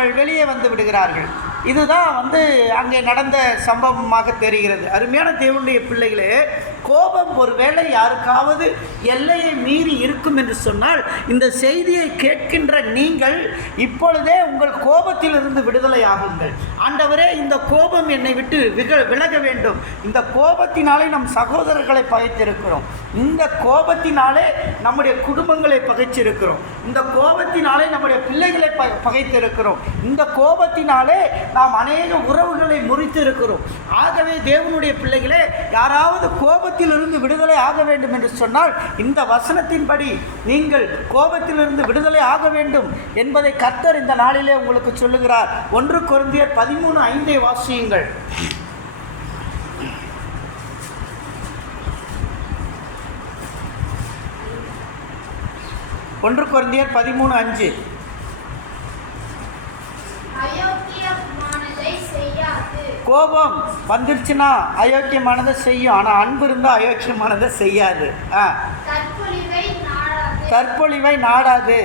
வெளியே வந்து விடுகிறார்கள். இதுதான் அங்கே நடந்த சம்பவமாக தெரிகிறது. அருமையான தேவனுடைய பிள்ளைகளே, கோபம் ஒருவேளை யாருக்காவது எல்லையை மீறி இருக்கும் என்று சொன்னால், இந்த செய்தியை கேட்கின்ற நீங்கள் இப்பொழுதே உங்கள் கோபத்திலிருந்து விடுதலை ஆகுங்கள். ஆண்டவரே, இந்த கோபம் என்னை விட்டு விலக வேண்டும். இந்த கோபத்தினாலே நம் சகோதரர்களை பகைத்திருக்கிறோம். இந்த கோபத்தினாலே நம்முடைய குடும்பங்களை பகைச்சிருக்கிறோம். இந்த கோபத்தினாலே நம்முடைய பிள்ளைகளை பகைத்திருக்கிறோம். இந்த கோபத்தினாலே நாம் அநேக உறவுகளை முறித்து இருக்கிறோம். ஆகவே தேவனுடைய பிள்ளைகளே, யாராவது கோபத்திலிருந்து விடுதலை ஆக வேண்டும் என்று சொன்னால், இந்த வசனத்தின்படி நீங்கள் கோபத்திலிருந்து விடுதலை ஆக வேண்டும் என்பதை கர்த்தர் இந்த நாளிலே உங்களுக்கு சொல்லுகிறார். 1 கொரிந்தியர் 13:5 வாசியுங்கள். 1 கொரிந்தியர் 13:5. கோபம் வந்துருச்சுன்னா அயோக்கியமானதை செய்யும், ஆனால் அன்பு இருந்தால் அயோக்கியமானதை செய்யாது. தற்பொழிவை நாடாது,